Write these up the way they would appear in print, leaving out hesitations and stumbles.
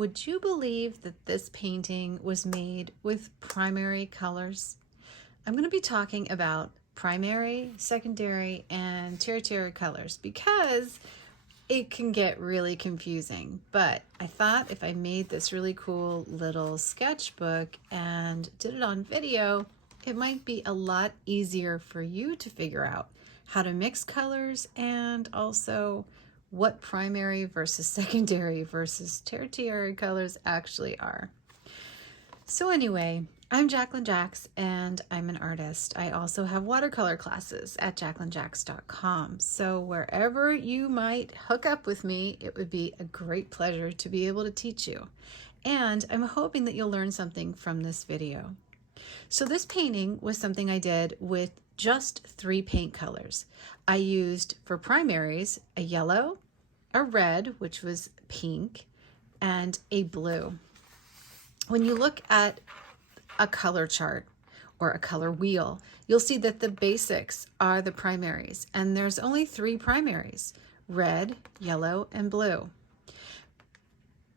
would you believe that this painting was made with primary colors? I'm going to be talking about primary, secondary, and tertiary colors because it can get really confusing. But I thought if I made this really cool little sketchbook and did it on video, it might be a lot easier for you to figure out how to mix colors and also what primary versus secondary versus tertiary colors actually are. So anyway, I'm Jacqueline Jax and I'm an artist. I also have watercolor classes at jacquelinejax.com. So wherever you might hook up with me, it would be a great pleasure to be able to teach you. And I'm hoping that you'll learn something from this video. So this painting was something I did with just 3 paint colors. I used for primaries a yellow, a red, which was pink, and a blue. When you look at a color chart or a color wheel, you'll see that the basics are the primaries, and there's only 3 primaries: red, yellow, and blue.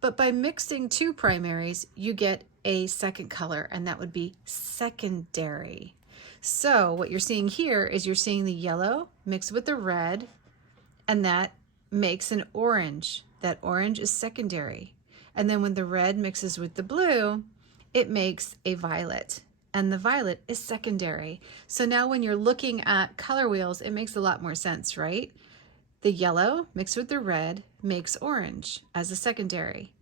But by mixing 2 primaries, you get a second color, and that would be secondary. So what you're seeing here is you're seeing the yellow mixed with the red, and that makes an orange. That orange is secondary. And then when the red mixes with the blue, it makes a violet, and the violet is secondary. So now when you're looking at color wheels, it makes a lot more sense, right? The yellow mixed with the red makes orange as a secondary.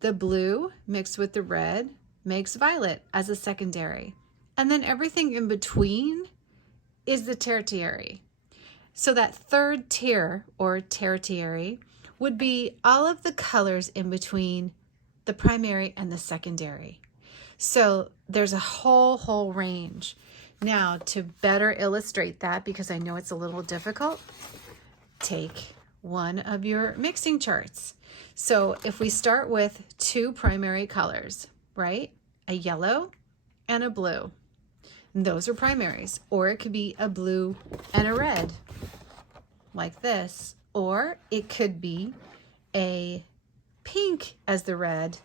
The blue mixed with the red makes violet as a secondary. And then everything in between is the tertiary. So that third tier, or tertiary, would be all of the colors in between the primary and the secondary. So there's a whole range. Now, to better illustrate that, because I know it's a little difficult, take one of your mixing charts. So if we start with 2 primary colors, right? A yellow and a blue. And those are primaries. Or it could be a blue and a red, like this. Or it could be a pink as the red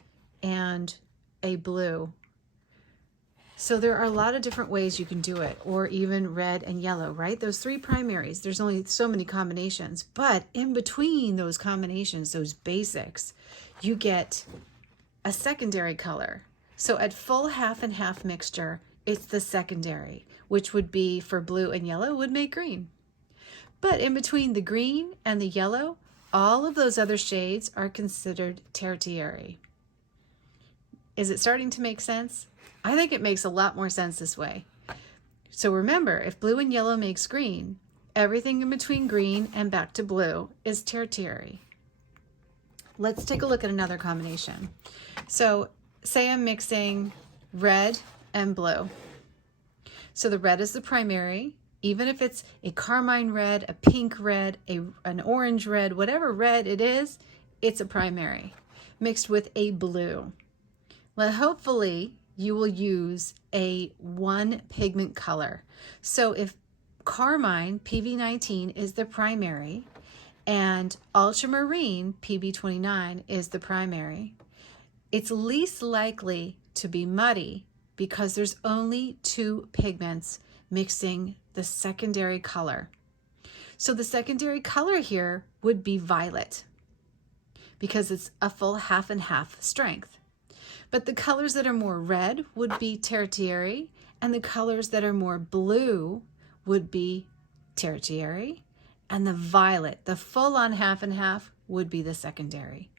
and a blue. So there are a lot of different ways you can do it, or even red and yellow, right? Those 3 primaries, there's only so many combinations, but in between those combinations, those basics, you get a secondary color. So at full half and half mixture, it's the secondary, which would be, for blue and yellow, would make green. But in between the green and the yellow, all of those other shades are considered tertiary. Is it starting to make sense? I think it makes a lot more sense this way. So remember, if blue and yellow makes green, everything in between green and back to blue is tertiary. Let's take a look at another combination. So say I'm mixing red and blue. So the red is the primary. Even if it's a carmine red, a pink red, an orange red, whatever red it is, it's a primary mixed with a blue. Well, hopefully you will use a 1 pigment color. So if carmine, PV19, is the primary, and ultramarine, PB29, is the primary, it's least likely to be muddy because there's only 2 pigments mixing the secondary color. So the secondary color here would be violet because it's a full half and half strength. But the colors that are more red would be tertiary, and the colors that are more blue would be tertiary, and the violet, the full-on half and half, would be the secondary.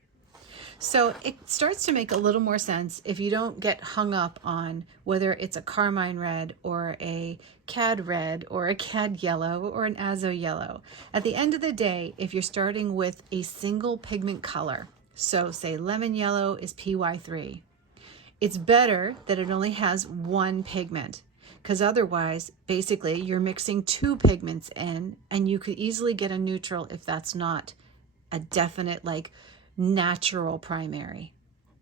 So it starts to make a little more sense if you don't get hung up on whether it's a carmine red or a cad red or a cad yellow or an azo yellow. At the end of the day, if you're starting with a single pigment color, so say lemon yellow is PY3, it's better that it only has 1 pigment, because otherwise, basically, you're mixing 2 pigments in, and you could easily get a neutral if that's not a definite, like, natural primary.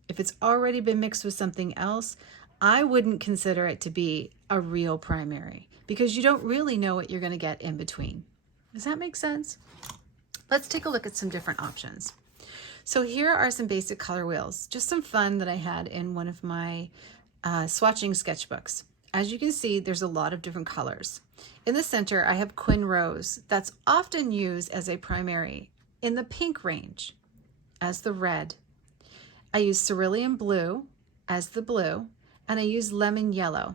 If it's already been mixed with something else, I wouldn't consider it to be a real primary, because you don't really know what you're going to get in between. Does that make sense? Let's take a look at some different options. So here are some basic color wheels, just some fun that I had in one of my swatching sketchbooks. As you can see, there's a lot of different colors. In the center, I have Quin Rose. That's often used as a primary in the pink range as the red. I use Cerulean Blue as the blue, and I use Lemon Yellow.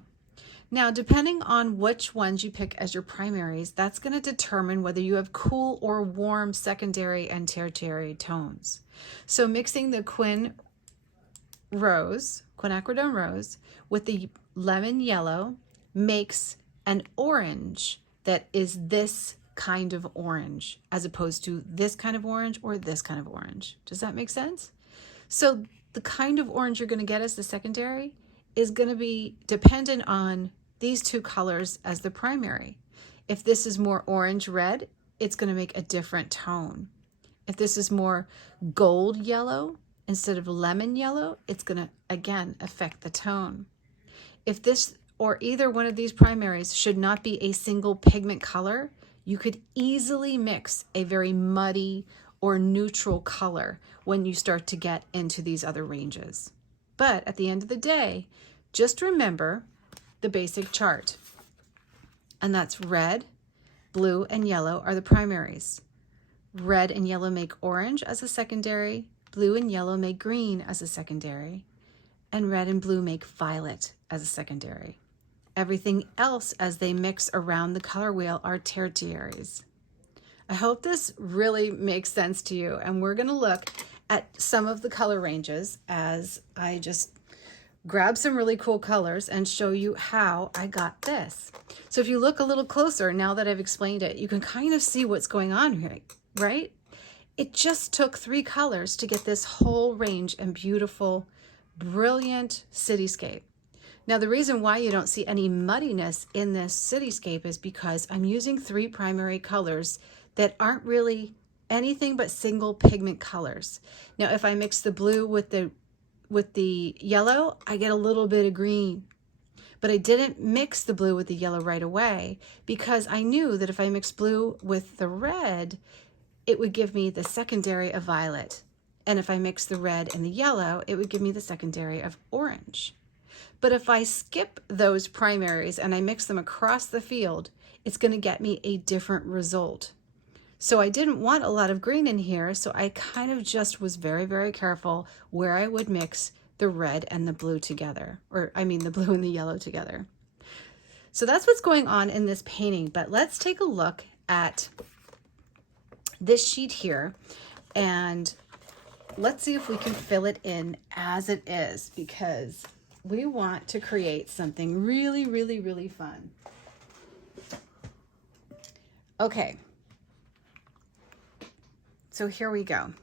Now, depending on which ones you pick as your primaries, that's going to determine whether you have cool or warm secondary and tertiary tones. So mixing the Quin Quinacridone Rose with the Lemon Yellow makes an orange that is this kind of orange, as opposed to this kind of orange or this kind of orange. Does that make sense? So the kind of orange you're going to get as the secondary is going to be dependent on these two colors as the primary. If this is more orange red, it's going to make a different tone. If this is more gold yellow instead of lemon yellow, it's going to again affect the tone. If this or either one of these primaries should not be a single pigment color, you could easily mix a very muddy or neutral color when you start to get into these other ranges. But at the end of the day, just remember the basic chart. And that's red, blue, and yellow are the primaries. Red and yellow make orange as a secondary, blue and yellow make green as a secondary, and red and blue make violet as a secondary. Everything else as they mix around the color wheel are tertiaries. I hope this really makes sense to you, and we're going to look at some of the color ranges as I just grab some really cool colors and show you how I got this. So if you look a little closer, now that I've explained it, you can kind of see what's going on here, right? It just took 3 colors to get this whole range and beautiful, brilliant cityscape. Now, the reason why you don't see any muddiness in this cityscape is because I'm using 3 primary colors that aren't really anything but single pigment colors. Now, if I mix the blue with the yellow, I get a little bit of green. But I didn't mix the blue with the yellow right away because I knew that if I mixed blue with the red, it would give me the secondary of violet. And if I mix the red and the yellow, it would give me the secondary of orange. But if I skip those primaries and I mix them across the field, it's going to get me a different result. So I didn't want a lot of green in here, so I kind of just was very, very careful where I would mix the red and the blue together, or I mean the blue and the yellow together. So that's what's going on in this painting, but let's take a look at this sheet here and let's see if we can fill it in as it is, because we want to create something really, really, really fun. Okay. So here we go.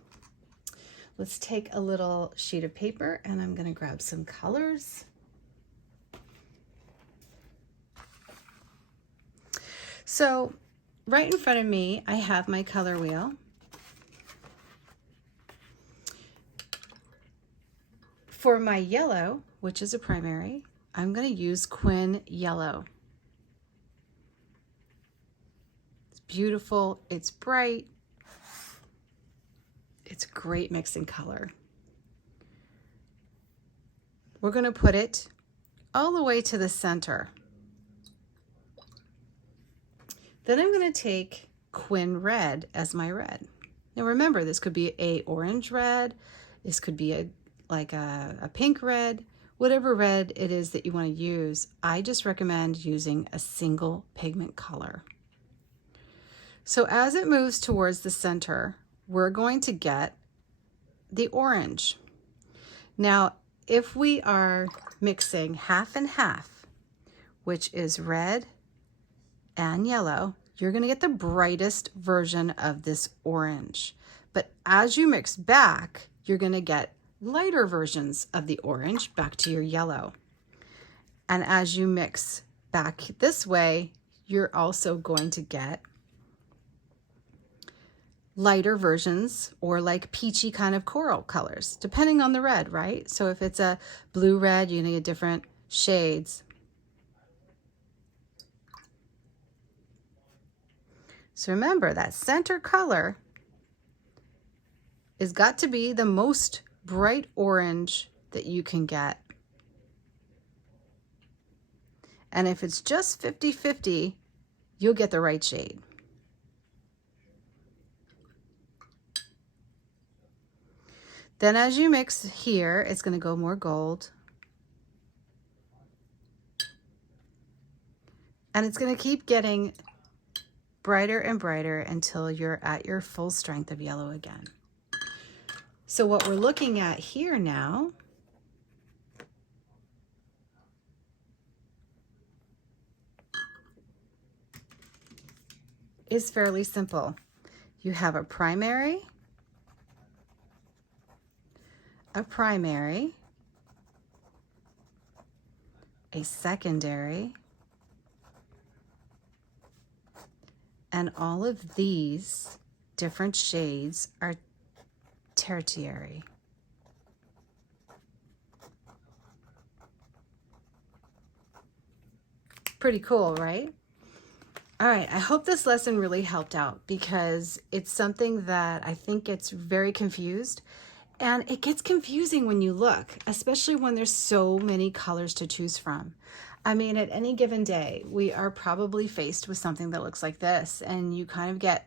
Let's take a little sheet of paper and I'm going to grab some colors. So right in front of me, I have my color wheel. For my yellow, which is a primary, I'm going to use Quin Yellow. It's beautiful, it's bright, it's a great mixing color. We're going to put it all the way to the center. Then I'm going to take Quin Red as my red. Now remember, this could be a orange red, this could be a pink red, whatever red it is that you want to use. I just recommend using a single pigment color. So as it moves towards the center, we're going to get the orange. Now, if we are mixing half and half, which is red and yellow, you're going to get the brightest version of this orange. But as you mix back, you're going to get lighter versions of the orange back to your yellow. And as you mix back this way, you're also going to get lighter versions or like peachy kind of coral colors, depending on the red, right? So if it's a blue red, you need different shades. So remember that center color has got to be the most bright orange that you can get. And if it's just 50-50, you'll get the right shade. Then as you mix here, it's going to go more gold. And it's going to keep getting brighter and brighter until you're at your full strength of yellow again. So what we're looking at here now is fairly simple. You have a primary, a secondary, and all of these different shades are tertiary. Pretty cool, right? All right, I hope this lesson really helped out because it's something that I think gets very confused, and it gets confusing when you look, especially when there's so many colors to choose from. I mean, at any given day, we are probably faced with something that looks like this, and you kind of get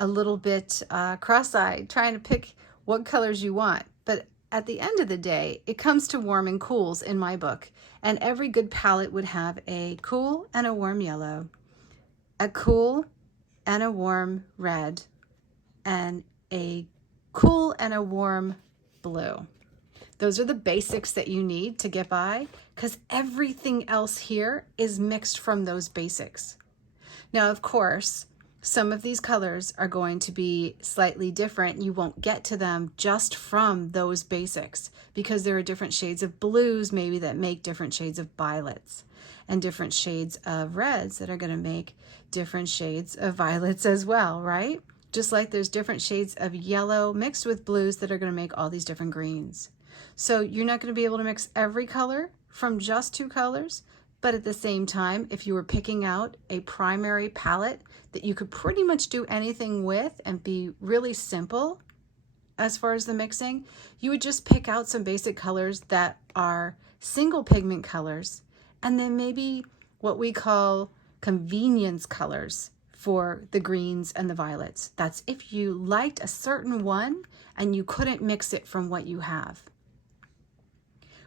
a little bit cross-eyed trying to pick what colors you want. But at the end of the day, it comes to warm and cools in my book, and every good palette would have a cool and a warm yellow, a cool and a warm red, and a cool and a warm blue. Those are the basics that you need to get by, because everything else here is mixed from those basics. Now, of course, some of these colors are going to be slightly different. You won't get to them just from those basics because there are different shades of blues maybe that make different shades of violets, and different shades of reds that are going to make different shades of violets as well, right? Just like there's different shades of yellow mixed with blues that are going to make all these different greens. So you're not going to be able to mix every color from just two colors, but at the same time, if you were picking out a primary palette that you could pretty much do anything with and be really simple as far as the mixing, you would just pick out some basic colors that are single pigment colors, and then maybe what we call convenience colors for the greens and the violets. That's if you liked a certain one and you couldn't mix it from what you have.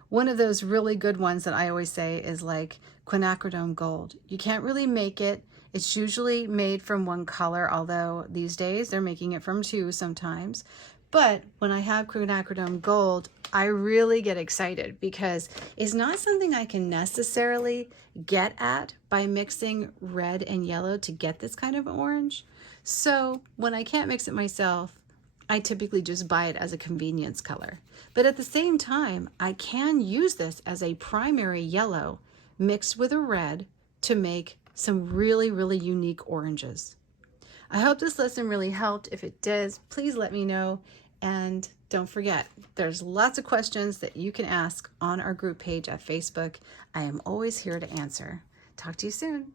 One of those really good ones that I always say is like quinacridone gold. You can't really make it. It's usually made from one color, although these days they're making it from two sometimes. But when I have quinacridone gold, I really get excited because it's not something I can necessarily get at by mixing red and yellow to get this kind of orange. So when I can't mix it myself, I typically just buy it as a convenience color. But at the same time, I can use this as a primary yellow mixed with a red to make some really, really unique oranges. I hope this lesson really helped. If it does, please let me know. And don't forget, there's lots of questions that you can ask on our group page at Facebook. I am always here to answer. Talk to you soon.